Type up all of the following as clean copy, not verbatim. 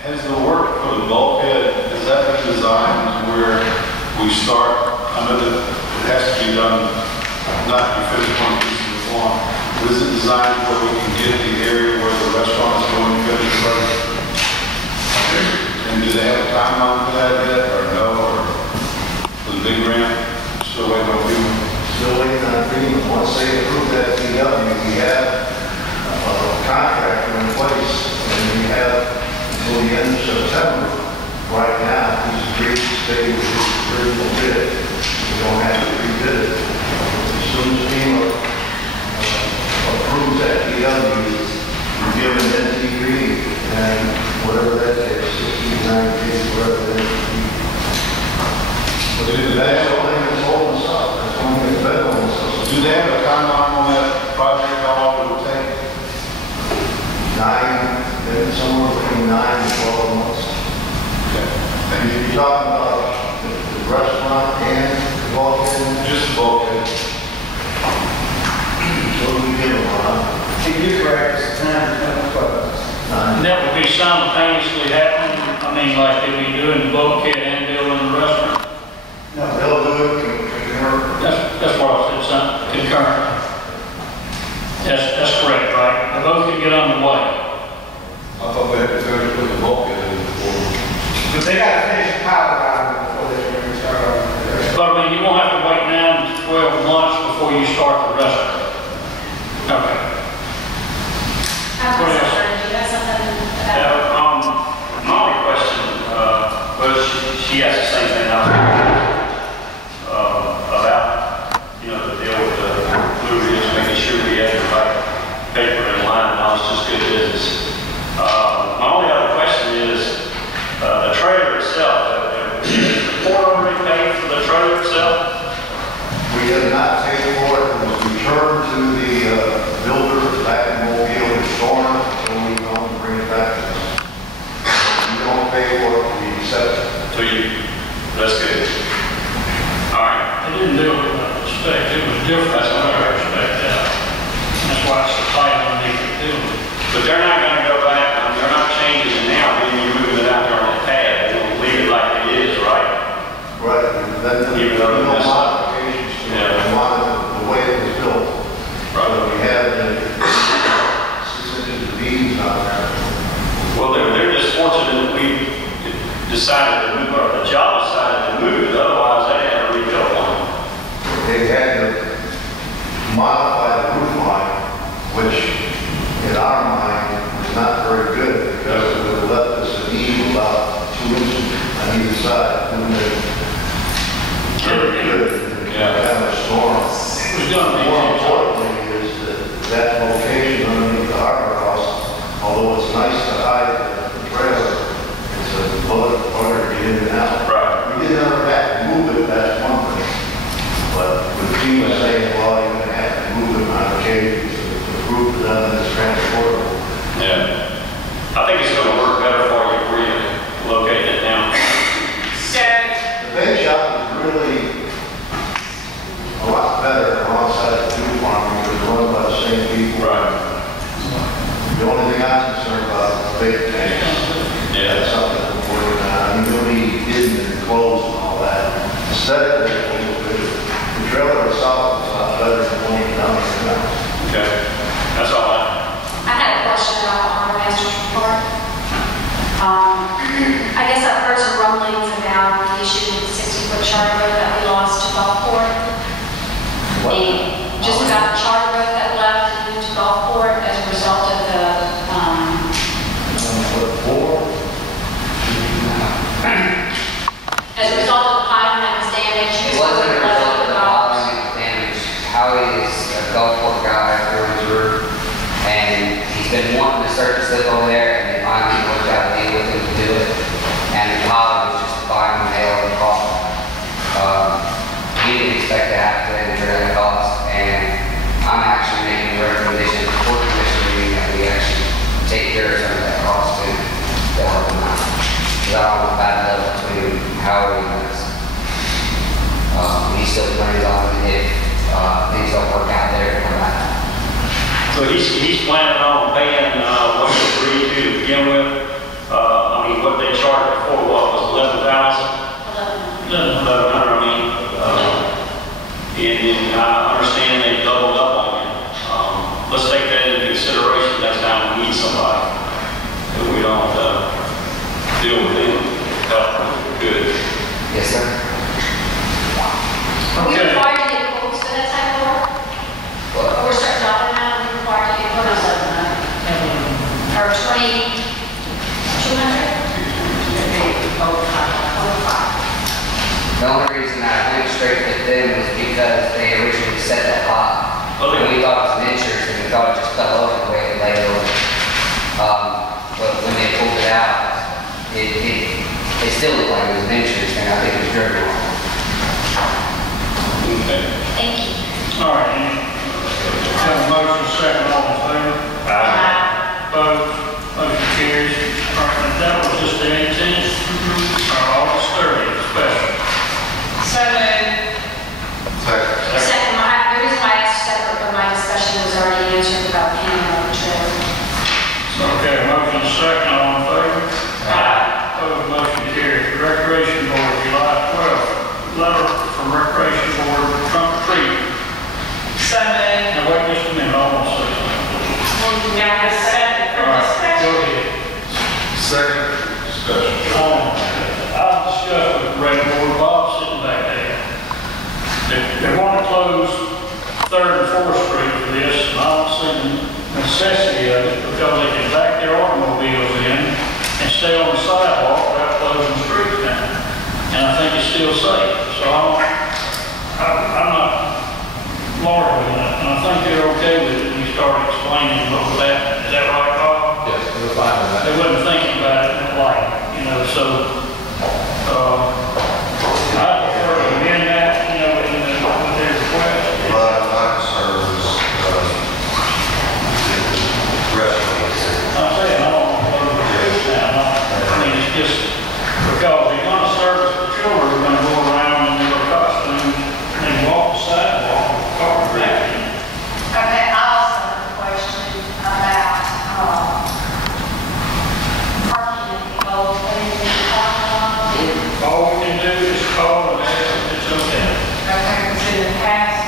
has the work for the bulkhead, is that been designed where we start, I know that it has to be done, not you finish one piece of the lawn, but is it designed where we can get the area where the restaurant is going to finish first? And do they have a timeline for that yet, or no, or for the big ramp? Still waiting on people? Still waiting on agreement. Once they approve that PW, we have a contractor in place, and we have until the end of September. Right now, he's agreed to stay with his original bid. We don't have to rebid it. As soon as FEMA approves that PW, we give an NTV, and whatever that takes, 69 days, whatever that is. That's the only thing that's holding us up. That's the only thing that's been holding us up. Do they have a timeline on that project, how long it will take? Somewhere between 9 and 12 months. Okay. And you're talking about the restaurant and the bulkhead? Just the bulkhead. What do we give them on? Can you correct us? 9 or 12? And that would be simultaneously happening, I mean, like they'd be doing the bulkhead and building the restaurant. No, they'll do it concurrent. That's what I said, son, concurrent. That's correct, right? They both could get underway. I thought they had to finish with the bulkhead in before. But they got to finish the power line before they can start on the rest. But I mean, you won't have to wait 9 to 12 months before you start the restaurant. Okay. I'm sorry, do you have something about? My only question was she asked the same thing I was about, the deal with the blue ridge, making sure we had the right paper in line, and all it's just good business. My only other question is the trailer itself. Is the port already paid for the trailer itself? We have not paid for it. It was returned to the builder back in Mobile, restored it, until we come and bring it back to us. We don't pay for it, we accept it. So that's good. All right. They didn't do it with that respect. It was different. That's what I respect that. That's why it's the title and they could do it. But they're not going to go back, they're not changing it now, then you're moving it out there on the pad. They're going to leave it like it is, right? Right. Then Even though no it's modifications to it. We wanted the way it was built. Right. So we have the 6 inches of beams on there. Well, they're just fortunate that we decided to move, or the job decided to move it, otherwise they had to rebuild one. They had to modify the roof line, which in our mind was not very good, because it would have left us an eve about 2 inches on either side. Wouldn't have very good. Yeah. Kind of a storm. It was going to be More changed. importantly is that location underneath the harbor house, although it's nice to hide the trailer, it's a bullet to get in and out. Right. We did never have to move it, that's one thing. But with FEMA saying, well, you're going to have to move it on occasion to prove that it's transportable. Yeah. I think it's going to work better for you where you locate it now. The bait shop is really a lot better alongside the food farm because it's run by the same people. Right. The only thing I'm concerned about is the bait tanks. Yeah. That's something that we're working on. I mean, they'll be hidden and closed and all that. Aesthetically, it's a little bit. The trailer itself is a lot better than when you down there now. Okay. That's all I. I had a question about the harbor master's report. I guess I've heard some rumblings about the issue with the 60-foot charter boat that we lost to Gulfport. And just about the charter boat that left and moved to Gulfport as a result of the, as a result of the piling that was damaged. It wasn't a result of the piling that was damaged. Howie is a Gulfport guy through his roof, and he's been wanting to start to slip over there, and they finally worked out a deal with him to do it. And the pilot was just buying the nail of the coffin. He didn't expect to have to incur that cost, and I'm actually making a recommendation to the court commission meeting that we actually take care of some of that cost too, to help him out. Because I don't want bad blood between Howard and us. He still plans on if things don't work out there to come back. So he's planning on paying what he agreed to begin with. I mean, deal with them, help them, good. Yes, sir. Are we Okay. required to get quotes for that type of work? Or we're certain dollar amount, we required to get quotes? Or 2,200? The only reason I went straight with them was because they originally set that lot. Oh, And we thought it was an insurance, and we thought it just fell over the way it laid over. But when they pulled it out, it still looked like it was an insurance thing. I think it was driven wrong. Okay. Thank you. All right, have a motion, second, all in favor? Opposed, motion carries. All right, that was just the 18th, or August 30th, special. So moved. Second, the reason why I asked separate, but my discussion was already answered about paying on the trailer. Okay, motion, second, all in favor? Opposed, motion carries. Recreation Board, July 12th, letter from Recreation Board, trunk treat. So moved. Now, wait just a minute, I want to say something. Now, I said All right, go ahead. Second discussion. I've discussed with the rec board, Bob sitting back there. They want to close 3rd and 4th Street for this, and I don't see the necessity of it because they can back their automobiles in and stay on the sidewalk without closing the streets down. And I think it's still safe, so I'm not large with that, and I think they're okay with it when you start explaining what was happening. Is that right, Bob? Yes, we're fine with that. They wasn't thinking about it like, so, I prefer to amend that, with their request. My concern is, restaurants. I'm saying, I don't want to go to the streets now, I mean, it's just, because they're gonna service the children, who are gonna go around in their costumes and walk the sidewalk, car driving. Okay, I also have a question about, parking at the old, parking lot. All we can do is call and ask if it's okay. Okay, because in the past,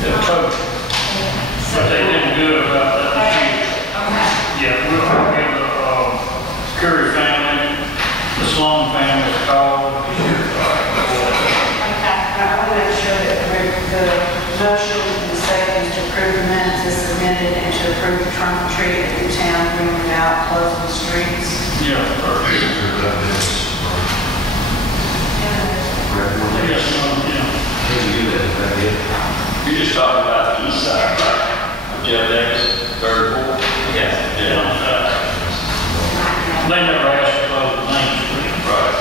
They'll tow. But they've been good about that this year. Okay. Yeah, we'll give the Curry family, the Sloan family a call. Okay. I want to make sure that the motion and the second is to approve the minutes as submitted and to approve the trunk or treat at the town, bringing it out, closing the streets. Yeah, perfect. Yes, You're just talking about the east side, right? Of Jeff Davis, 3rd and 4th? Yeah. They never asked to close the main street. Right.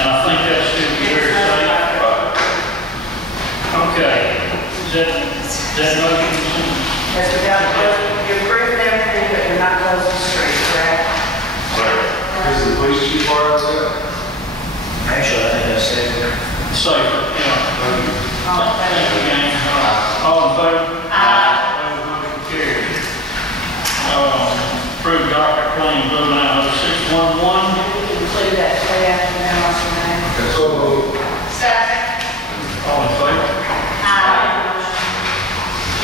And I think that's still very safe. Right. Okay. Is that motion? That's without closing, you're approving everything, but you're not closing the street, correct? Is the police chief part of that? Actually, I think that's safe. Safer, yeah. All in Thank you, favor? gang. All in favor? Aye. Motion carried. Approved docket claim bill now 611. Include that day after the house name. So, Second. All in favor? Aye.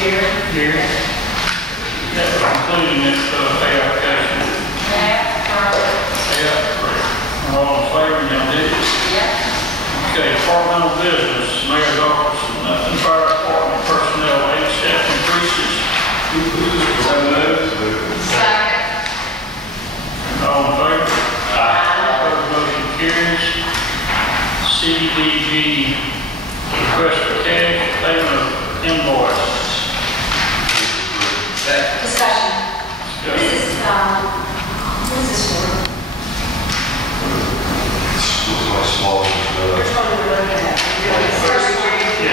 Jerry? Here. That was including this pay application. Yeah. All in favor, y'all did it? Okay, departmental business, mayor's office, nothing, fire department personnel, 8 step increases. so moved. Second. All in favor? Opposed, motion carries. CDBG, request for cash payment of invoices. Discussion. This is, what is this for? Looks like small, Which one are we looking at? First one. Yeah,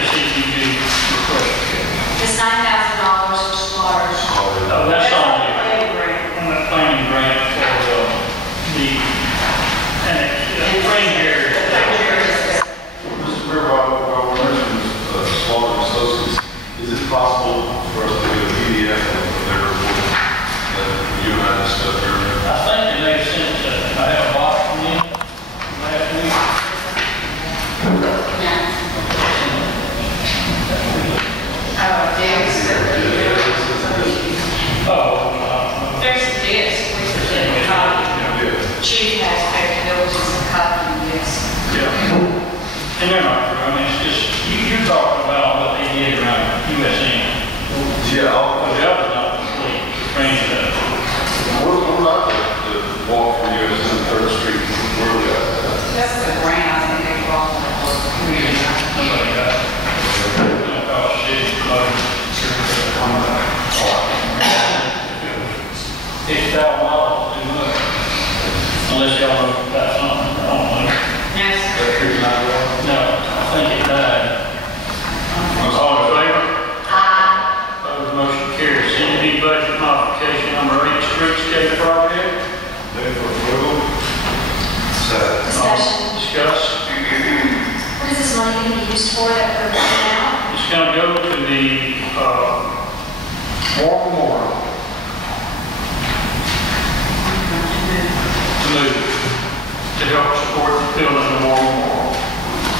And they're not true, I mean, it's just, you're talking about what they did around USN. Yeah, Because the other's not complete, range of that. we're not the walk from you in Third Street, where we at? That's the grant, I think they call it. Nobody got it. Don't cost the city to load. $50,000 too much. Unless y'all know about something, I don't know. Yes. No, I think it died. All in favor? Opposed, motion carries. CDD budget modification number 8, streetscape project. Move for approval. Second. Discussion. Discuss. What is this money going to be used for that we're paying out? It's going to go to the War Memorial to move, to help support the building of the War Memorial.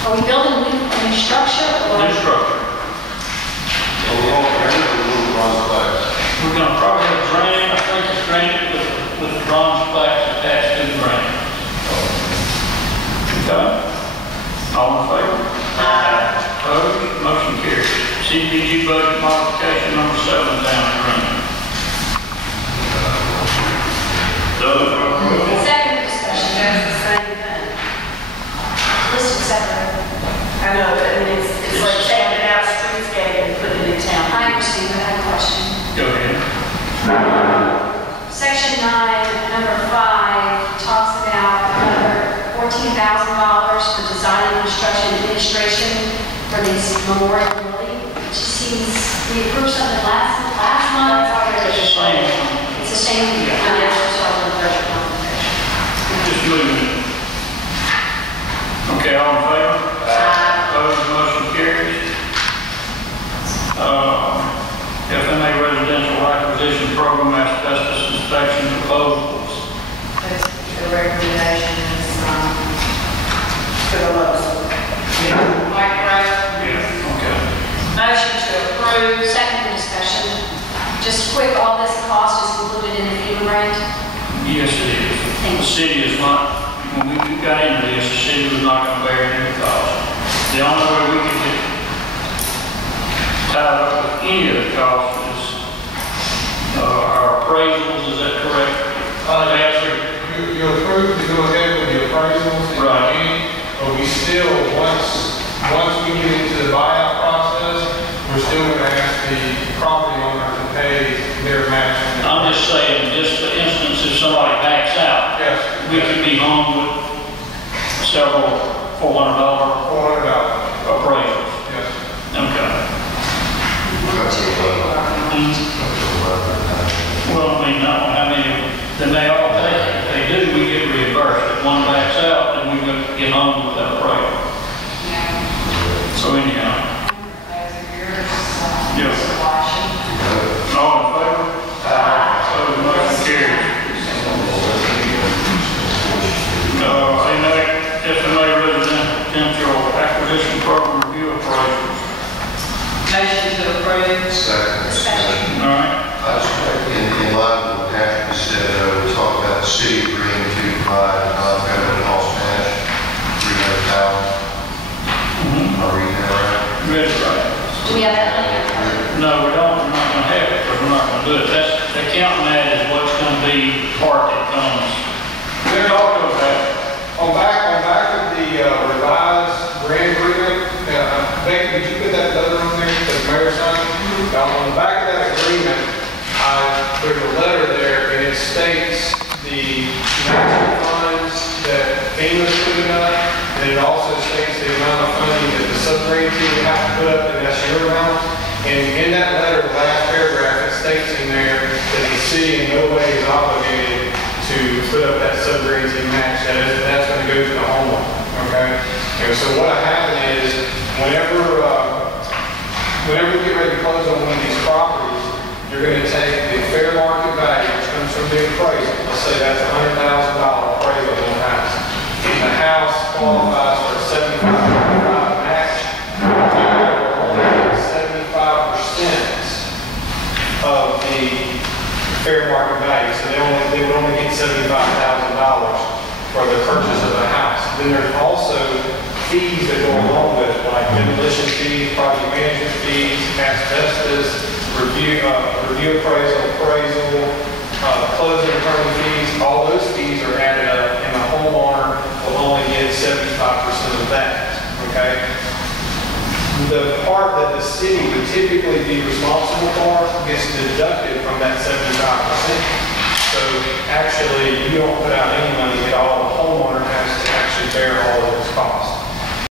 Are we building a new structure or? New structure. So we're all ready to move bronze flags. We're going to probably have granite, I think it's granite with the bronze plaques attached to the granite. Okay? All in favor? Opposed? Motion carries. CDBG budget modification number 7, down agreement. Second discussion. That's the same thing. Listed separate. I know, but I mean, it's like taking it out streetscape and putting it in town. I understand, but I have a question. Go ahead. Section 9, number 5, talks about another $14,000 for design and construction administration for this memorial building. It just seems, we approved something last month. It's the same. It's the same, yes, we're starting with budget modification. Just moving it. Okay, all in favor? Opposed, motion carries. FMA residential acquisition program asbestos inspection proposals. The recommendation is, for the lowest. Mike Rice. Yeah, okay. Motion to approve, second discussion. Just quick, all this cost is included in the FEMA grant? Yes, it is. Thank The you. city is not, when we got into this, the city was not going to bear any of the cost. The only way we could get tied up with any of the costs is our appraisals, is that correct? You approved to go ahead with the appraisals in the Right. beginning, but we still, once we get into the buyout process, we're still going to ask the property owner to pay their match. I'm just saying, just for instance, if somebody backs out, Yes. we could be home with several $400 $400. appraisals. Yes. Okay. That's Well, I mean, no, I mean, then they all take it. If they do, we get reimbursed. If one backs out, then we get home with that appraisal. So anyhow. Yes. All in favor? Opposed, motion carries. FMA residential acquisition program review appraisals. Motion to approve. Second. Discussion. All right. I just, in line with what Patrick said, we talked about the city agreeing to provide non-government cost match, $300,000. Are we there, right? Ready, right? Do we have that later? No, we don't. We're not going to have it because we're not going to do it. That's, the counting that is what's going to be the part that comes. We're talking about. On back of the revised grant agreement, Becky, did you put that letter on there that the mayor signed? On the back of that agreement, there's a letter there, and it states the matching funds that FEMA's putting up, and it also states the amount of funding that the subgrantee would have to put up, and that's your amount. And in that letter, the last paragraph, it states in there that the city in no way is obligated to put up that subgrantee match. That's going to go to the homeowner, okay? And so what happened is, whenever we get ready to close on one of these properties, you're going to take the fair market value, which comes from the appraisal. Let's say that's $100,000 appraisal on the house. And the house qualifies for a $75,000 match. You're only getting 75% of the fair market value. So they would only get $75,000 for the purchase of the house. Then there's also fees that go along with it, like demolition fees, project management fees, asbestos, review appraisal, closing attorney fees, all those fees are added up, and the homeowner will only get 75% of that, okay? The part that the city would typically be responsible for gets deducted from that 75%. So actually, you don't put out any money at all, the homeowner has to actually bear all of those costs.